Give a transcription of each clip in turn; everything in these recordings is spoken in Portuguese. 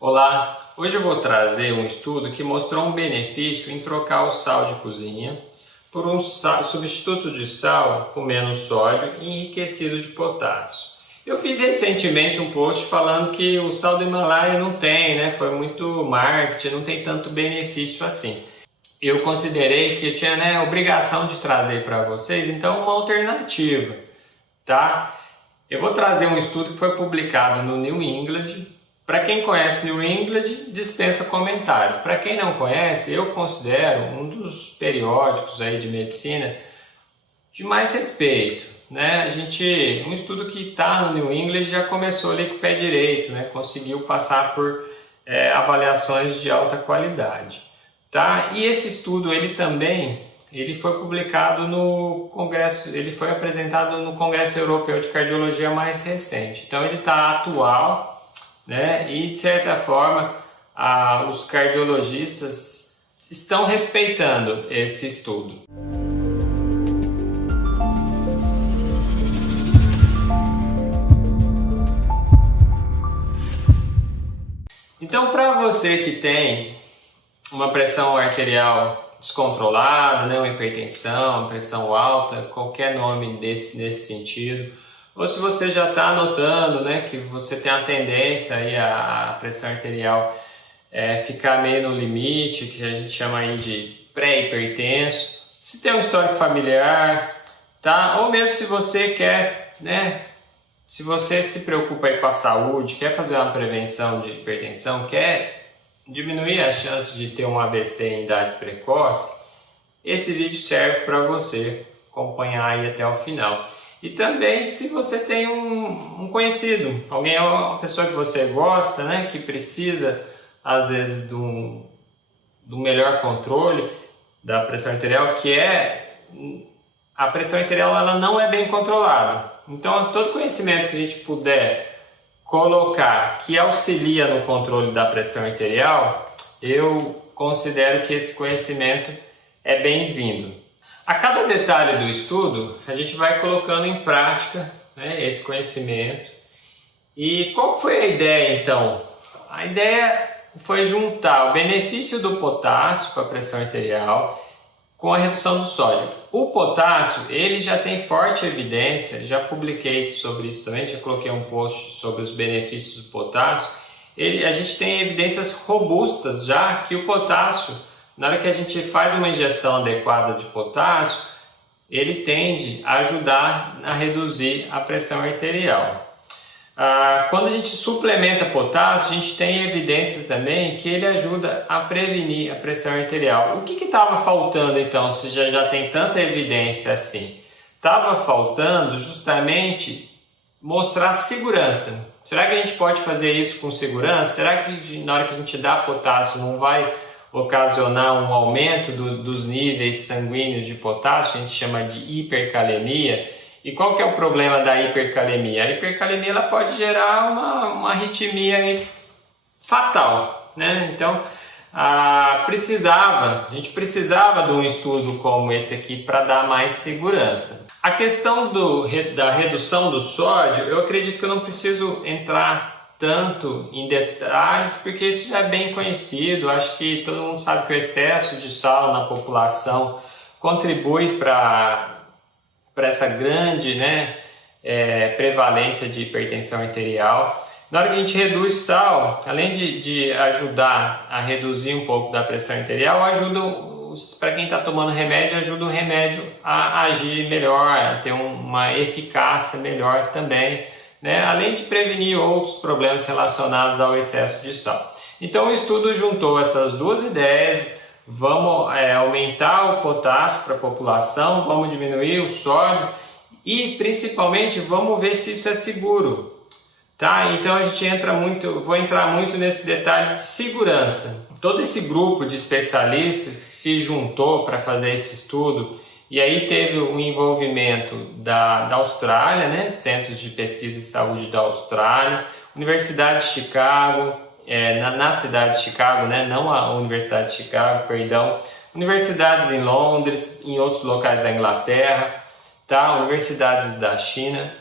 Olá, hoje eu vou trazer um estudo que mostrou um benefício em trocar o sal de cozinha por um substituto de sal com menos sódio e enriquecido de potássio. Eu fiz recentemente um post falando que o sal do Himalaia não tem, foi muito marketing, não tem tanto benefício assim. Eu considerei que eu tinha obrigação de trazer para vocês, então, uma alternativa, tá? Eu vou trazer um estudo que foi publicado no New England. Para quem conhece New England, dispensa comentário. Para quem não conhece, eu considero um dos periódicos aí de medicina de mais respeito, um estudo que está no New England já começou ali com o pé direito, conseguiu passar por avaliações de alta qualidade, tá? E esse estudo ele foi publicado no Congresso, ele foi apresentado no Congresso Europeu de Cardiologia mais recente. Então ele está atual, e de certa forma os cardiologistas estão respeitando esse estudo. Então, para você que tem uma pressão arterial descontrolada, uma hipertensão, uma pressão alta, qualquer nome nesse sentido, ou se você já está notando que você tem a tendência aí a pressão arterial ficar meio no limite, que a gente chama aí de pré-hipertenso, se tem um histórico familiar, tá? Ou mesmo se você quer, se você se preocupa aí com a saúde, quer fazer uma prevenção de hipertensão, quer diminuir a chance de ter um AVC em idade precoce, esse vídeo serve para você acompanhar aí até o final. E também se você tem um conhecido, alguém, uma pessoa que você gosta, que precisa às vezes do melhor controle da pressão arterial, que a pressão arterial ela não é bem controlada. Então, todo conhecimento que a gente puder colocar que auxilia no controle da pressão arterial, eu considero que esse conhecimento é bem-vindo. A cada detalhe do estudo, a gente vai colocando em prática esse conhecimento. E qual foi a ideia, então? A ideia foi juntar o benefício do potássio para a pressão arterial com a redução do sódio. O potássio, ele já tem forte evidência, já publiquei sobre isso também, já coloquei um post sobre os benefícios do potássio. A gente tem evidências robustas já que o potássio, na hora que a gente faz uma ingestão adequada de potássio, ele tende a ajudar a reduzir a pressão arterial. Quando a gente suplementa potássio, a gente tem evidência também que ele ajuda a prevenir a pressão arterial. O que estava faltando então, se já tem tanta evidência assim? Estava faltando justamente mostrar segurança. Será que a gente pode fazer isso com segurança? Será que na hora que a gente dá potássio não vai ocasionar um aumento dos níveis sanguíneos de potássio? A gente chama de hipercalemia. E qual que é o problema da hipercalemia? A hipercalemia ela pode gerar uma arritmia fatal, Então, a gente precisava de um estudo como esse aqui para dar mais segurança. A questão da redução do sódio, eu acredito que eu não preciso entrar tanto em detalhes, porque isso já é bem conhecido. Acho que todo mundo sabe que o excesso de sal na população contribui para essa grande prevalência de hipertensão arterial. Na hora que a gente reduz sal, além de ajudar a reduzir um pouco da pressão arterial, para quem está tomando remédio, ajuda o remédio a agir melhor, a ter uma eficácia melhor também, além de prevenir outros problemas relacionados ao excesso de sal. Então o estudo juntou essas duas ideias. Vamos aumentar o potássio para a população, vamos diminuir o sódio e principalmente vamos ver se isso é seguro, tá? Então vou entrar muito nesse detalhe de segurança. Todo esse grupo de especialistas se juntou para fazer esse estudo e aí teve o envolvimento da Austrália, Centros de Pesquisa e Saúde da Austrália, Universidade de Chicago, na cidade de Chicago, não a Universidade de Chicago, perdão, universidades em Londres, em outros locais da Inglaterra, tá? Universidades da China.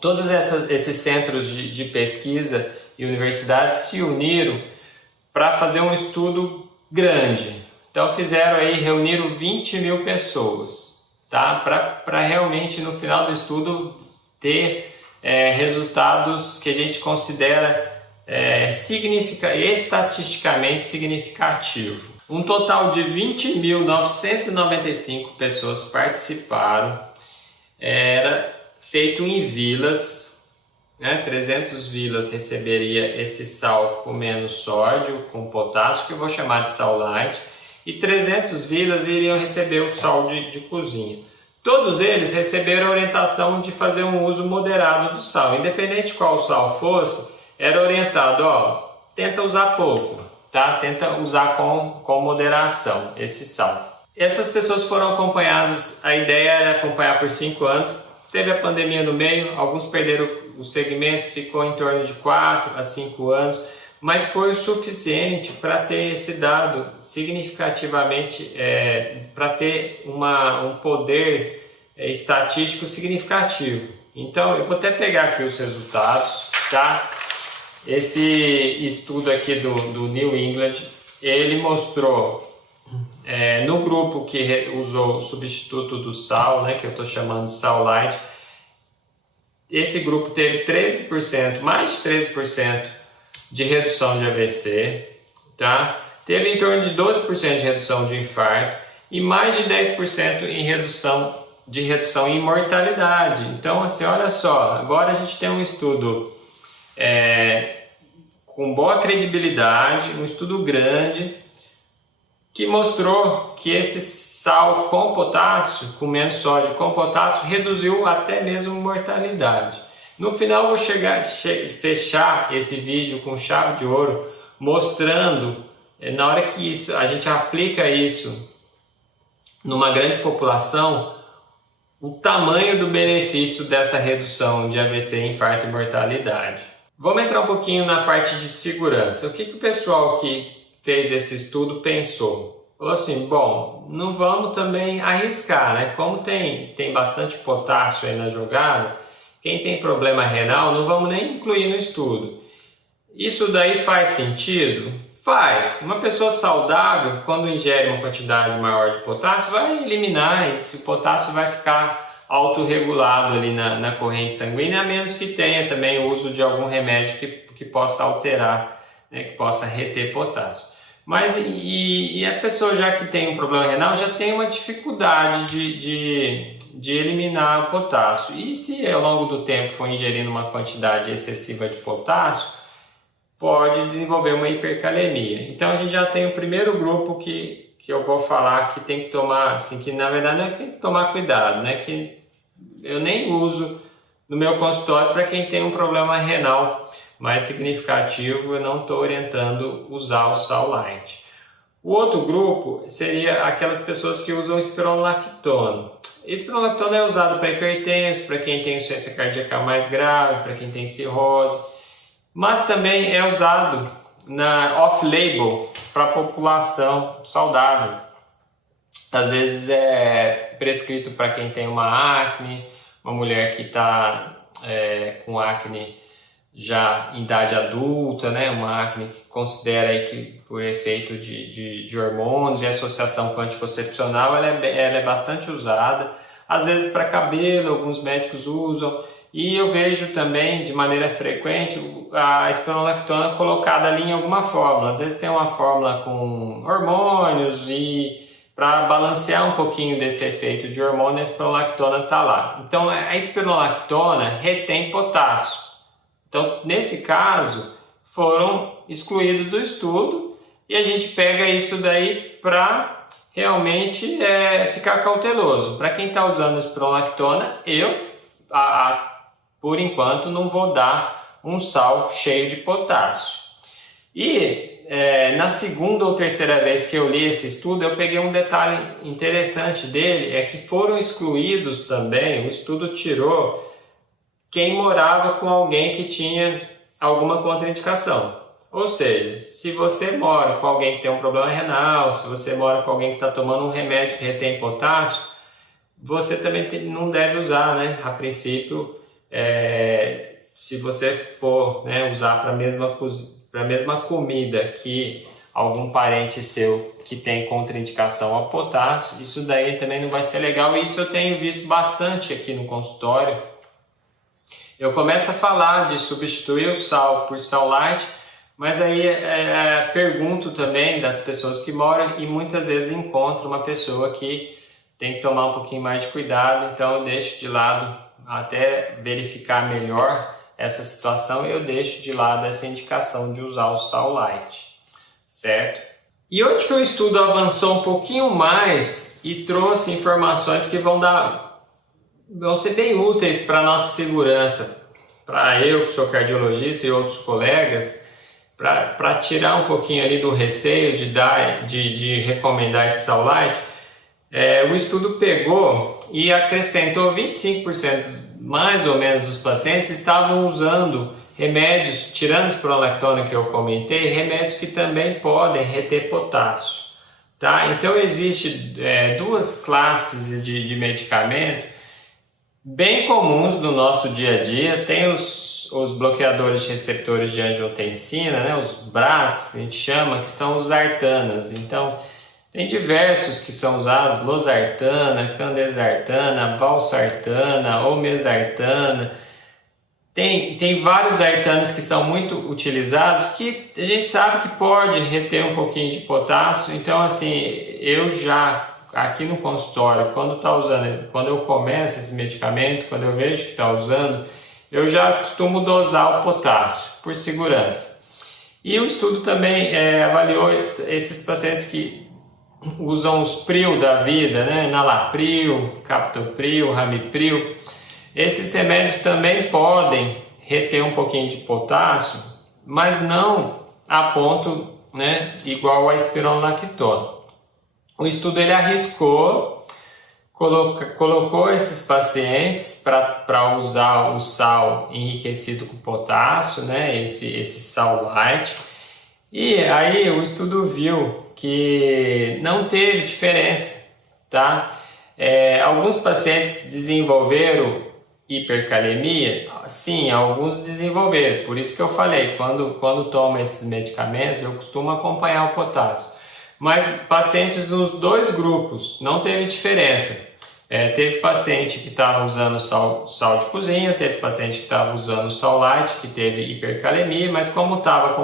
Todos esses centros de pesquisa e universidades se uniram para fazer um estudo grande. Então reuniram 20 mil pessoas, tá? Para realmente no final do estudo ter resultados que a gente considera estatisticamente significativo. Um total de 20.995 pessoas participaram, era feito em vilas, 300 vilas receberia esse sal com menos sódio, com potássio, que eu vou chamar de sal light, e 300 vilas iriam receber o sal de cozinha. Todos eles receberam a orientação de fazer um uso moderado do sal, independente de qual sal fosse, era orientado, tenta usar pouco, tá? Tenta usar com moderação esse sal. Essas pessoas foram acompanhadas, a ideia era acompanhar por 5 anos, teve a pandemia no meio, alguns perderam o segmento, ficou em torno de 4 a 5 anos, mas foi o suficiente para ter esse dado significativamente, para ter um poder estatístico significativo. Então eu vou até pegar aqui os resultados, tá? Esse estudo aqui do New England, ele mostrou no grupo que usou o substituto do sal, que eu estou chamando de sal light, esse grupo teve 13%, mais de 13% de redução de AVC, tá? Teve em torno de 12% de redução de infarto e mais de 10% em redução em mortalidade. Então, assim, olha só, agora a gente tem um estudo com boa credibilidade, um estudo grande, que mostrou que esse sal com potássio, com menos sódio com potássio, reduziu até mesmo mortalidade. No final vou fechar esse vídeo com chave de ouro, mostrando, na hora que a gente aplica isso numa grande população, o tamanho do benefício dessa redução de AVC, infarto e mortalidade. Vamos entrar um pouquinho na parte de segurança. O que o pessoal que fez esse estudo pensou? Falou assim, bom, não vamos também arriscar, Como tem bastante potássio aí na jogada, quem tem problema renal não vamos nem incluir no estudo. Isso daí faz sentido? Faz. Uma pessoa saudável, quando ingere uma quantidade maior de potássio, vai eliminar esse potássio, vai ficar autorregulado ali na corrente sanguínea, a menos que tenha também o uso de algum remédio que possa alterar, que possa reter potássio. Mas e a pessoa já que tem um problema renal já tem uma dificuldade de eliminar o potássio. E se ao longo do tempo for ingerindo uma quantidade excessiva de potássio, pode desenvolver uma hipercalemia. Então a gente já tem o primeiro grupo que eu vou falar que tem que tomar, assim, que na verdade não é que tem que tomar cuidado, que eu nem uso no meu consultório para quem tem um problema renal mais significativo, eu não estou orientando usar o sal light. O outro grupo seria aquelas pessoas que usam espironolactona. Espironolactona é usado para hipertenso, para quem tem insuficiência cardíaca mais grave, para quem tem cirrose, mas também é usado na off-label para a população saudável. Às vezes é prescrito para quem tem uma acne, uma mulher que está com acne já em idade adulta, uma acne que considera aí que por efeito de hormônios e associação com anticoncepcional, ela é bastante usada. Às vezes para cabelo, alguns médicos usam, e eu vejo também de maneira frequente a espironolactona colocada ali em alguma fórmula. Às vezes tem uma fórmula com hormônios e para balancear um pouquinho desse efeito de hormônio, a espironolactona está lá. Então a espironolactona retém potássio. Então, nesse caso, foram excluídos do estudo e a gente pega isso daí para realmente ficar cauteloso. Para quem está usando espironolactona, por enquanto, não vou dar um sal cheio de potássio. E na segunda ou terceira vez que eu li esse estudo, eu peguei um detalhe interessante dele, é que foram excluídos também, o estudo tirou quem morava com alguém que tinha alguma contraindicação. Ou seja, se você mora com alguém que tem um problema renal, se você mora com alguém que está tomando um remédio que retém potássio, você também não deve usar, A princípio, se você for, né, usar para a mesma comida que algum parente seu que tem contraindicação ao potássio, isso daí também não vai ser legal. E isso eu tenho visto bastante aqui no consultório. Eu começo a falar de substituir o sal por sal light, mas aí pergunto também das pessoas que moram e muitas vezes encontro uma pessoa que tem que tomar um pouquinho mais de cuidado, então eu deixo de lado até verificar melhor essa situação, eu deixo de lado essa indicação de usar o sal light, certo? E hoje que o estudo avançou um pouquinho mais e trouxe informações que vão ser bem úteis para a nossa segurança, para eu que sou cardiologista e outros colegas, para tirar um pouquinho ali do receio de recomendar esse sal light. O estudo pegou e acrescentou 25% mais ou menos dos pacientes estavam usando remédios, tirando spironolactona que eu comentei, remédios que também podem reter potássio, tá? Então existe duas classes de medicamento bem comuns no nosso dia a dia. Tem os bloqueadores de receptores de angiotensina, né? Os BRAS, a gente chama, que são os artanas. Então tem diversos que são usados, losartana, candesartana, valsartana, olmesartana. Tem vários artanos que são muito utilizados que a gente sabe que pode reter um pouquinho de potássio. Então, assim, eu já aqui no consultório, quando eu começo esse medicamento, quando eu vejo que está usando, eu já costumo dosar o potássio por segurança. E o estudo também avaliou esses pacientes que usam os PRIL da vida, né? Enalapril, captopril, ramipril. Esses remédios também podem reter um pouquinho de potássio, mas não a ponto, né, igual a espironolactona. O estudo ele arriscou, colocou esses pacientes para usar o sal enriquecido com potássio, né, esse sal light. E aí o estudo viu que não teve diferença, tá? Alguns pacientes desenvolveram hipercalemia, sim, alguns desenvolveram, por isso que eu falei, quando tomo esses medicamentos eu costumo acompanhar o potássio. Mas pacientes nos dois grupos não teve diferença. Teve paciente que estava usando sal de cozinha, teve paciente que estava usando sal light, que teve hipercalemia, mas como estava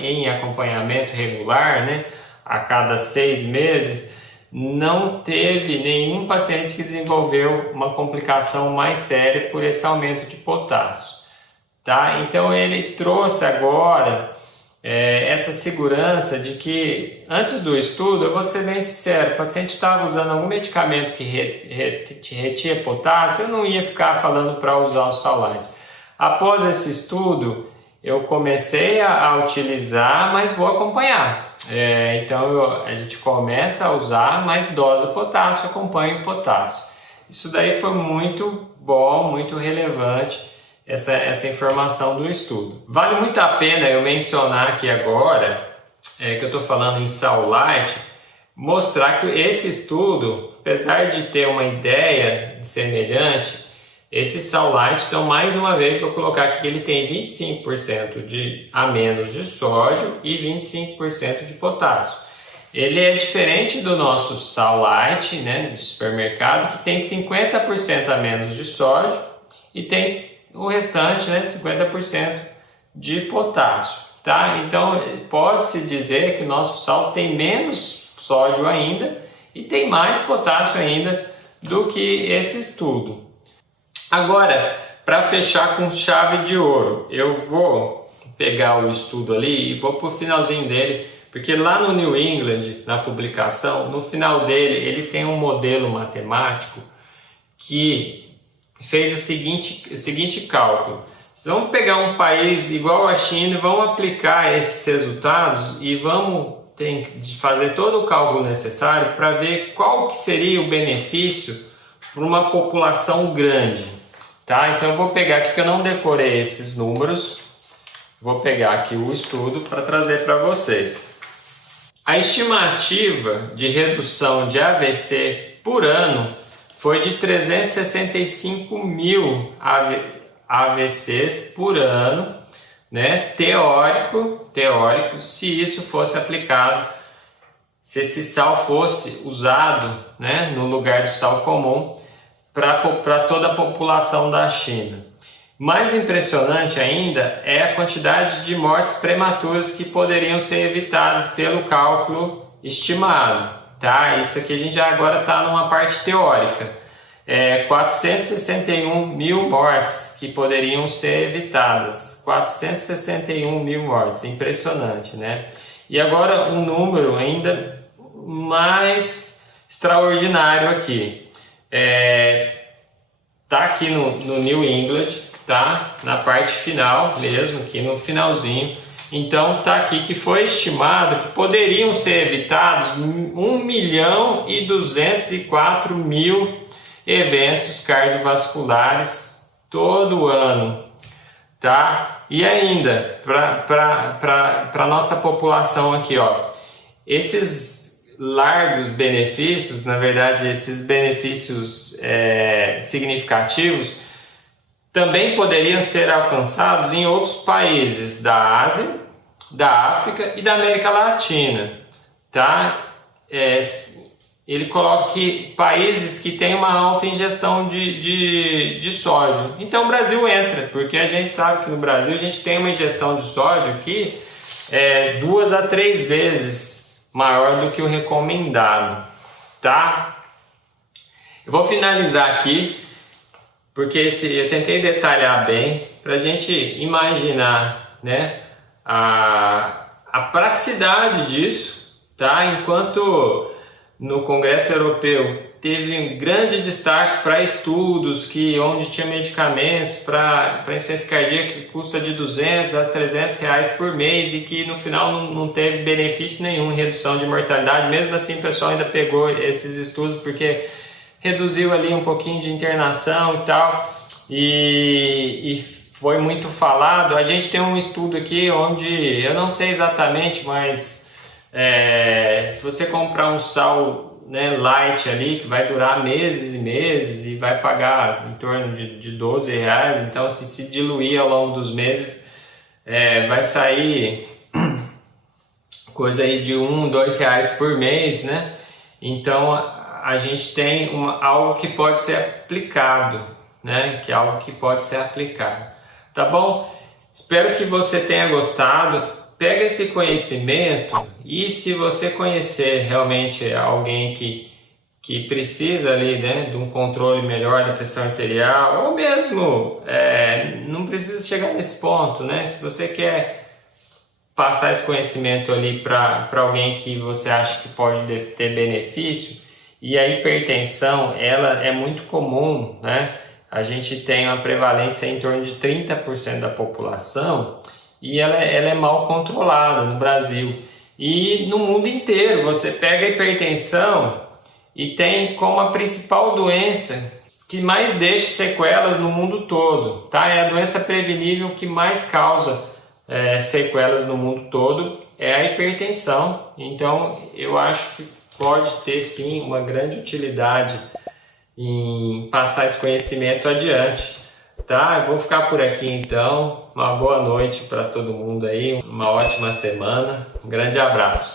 em acompanhamento regular, né, a cada 6 meses, não teve nenhum paciente que desenvolveu uma complicação mais séria por esse aumento de potássio, tá? Então ele trouxe agora essa segurança de que antes do estudo, eu vou ser bem sincero, o paciente estava usando algum medicamento que retia potássio, eu não ia ficar falando para usar o sal light. Após esse estudo, eu comecei a utilizar, mas vou acompanhar. Então a gente começa a usar, mas dosa potássio, acompanha o potássio. Isso daí foi muito bom, muito relevante, essa informação do estudo. Vale muito a pena eu mencionar aqui agora, que eu estou falando em sal light, mostrar que esse estudo, apesar de ter uma ideia semelhante, esse sal light, então mais uma vez vou colocar aqui que ele tem 25% a menos de sódio e 25% de potássio. Ele é diferente do nosso sal light, né, de supermercado, que tem 50% a menos de sódio e tem o restante, né, 50% de potássio, tá? Então pode-se dizer que o nosso sal tem menos sódio ainda e tem mais potássio ainda do que esse estudo. Agora, para fechar com chave de ouro, eu vou pegar o estudo ali e vou para o finalzinho dele, porque lá no New England, na publicação, no final dele, ele tem um modelo matemático que fez o seguinte cálculo. Vamos pegar um país igual a China e vamos aplicar esses resultados e vamos fazer todo o cálculo necessário para ver qual que seria o benefício para uma população grande, tá? Então eu vou pegar aqui, que eu não decorei esses números, vou pegar aqui o estudo para trazer para vocês. A estimativa de redução de AVC por ano foi de 365 mil AVCs por ano, né? Teórico, se isso fosse aplicado, se esse sal fosse usado, né, no lugar do sal comum para toda a população da China. Mais impressionante ainda é a quantidade de mortes prematuras que poderiam ser evitadas pelo cálculo estimado, tá? Isso aqui a gente já agora está numa parte teórica. 461 mil mortes que poderiam ser evitadas. 461 mil mortes, impressionante, né? E agora um número ainda mais extraordinário aqui. Tá aqui no New England, tá? Na parte final mesmo, aqui no finalzinho. Então tá aqui que foi estimado que poderiam ser evitados 1.204.000 eventos cardiovasculares todo ano, tá? E ainda, para nossa população aqui, ó, esses largos benefícios, na verdade, esses benefícios significativos, também poderiam ser alcançados em outros países da Ásia, da África e da América Latina, tá? Ele coloca que países que têm uma alta ingestão de sódio. Então o Brasil entra, porque a gente sabe que no Brasil a gente tem uma ingestão de sódio aqui 2 a 3 vezes maior do que o recomendado, tá? Eu vou finalizar aqui, porque eu tentei detalhar bem para a gente imaginar, né, a praticidade disso, tá? Enquanto no Congresso Europeu teve um grande destaque para estudos onde tinha medicamentos para insuficiência cardíaca que custa de 200 a 300 reais por mês e que no final não teve benefício nenhum em redução de mortalidade. Mesmo assim o pessoal ainda pegou esses estudos porque reduziu ali um pouquinho de internação e tal, e foi muito falado. A gente tem um estudo aqui onde, eu não sei exatamente, mas se você comprar um sal, né, light ali, que vai durar meses e meses e vai pagar em torno de 12 reais, então assim, se diluir ao longo dos meses, vai sair coisa aí de 1, 2 reais por mês, né? Então a gente tem algo que pode ser aplicado, né? Que é algo que pode ser aplicado, tá bom? Espero que você tenha gostado. Pega esse conhecimento e se você conhecer realmente alguém que precisa ali, né, de um controle melhor da pressão arterial, ou mesmo não precisa chegar nesse ponto, né? Se você quer passar esse conhecimento ali para alguém que você acha que pode ter benefício, e a hipertensão, ela é muito comum, né? A gente tem uma prevalência em torno de 30% da população e ela é mal controlada no Brasil. E no mundo inteiro, você pega a hipertensão e tem como a principal doença que mais deixa sequelas no mundo todo, tá? É a doença prevenível que mais causa sequelas no mundo todo, é a hipertensão. Então eu acho que pode ter sim uma grande utilidade em passar esse conhecimento adiante, tá? Eu vou ficar por aqui então. Uma boa noite para todo mundo aí, uma ótima semana, um grande abraço.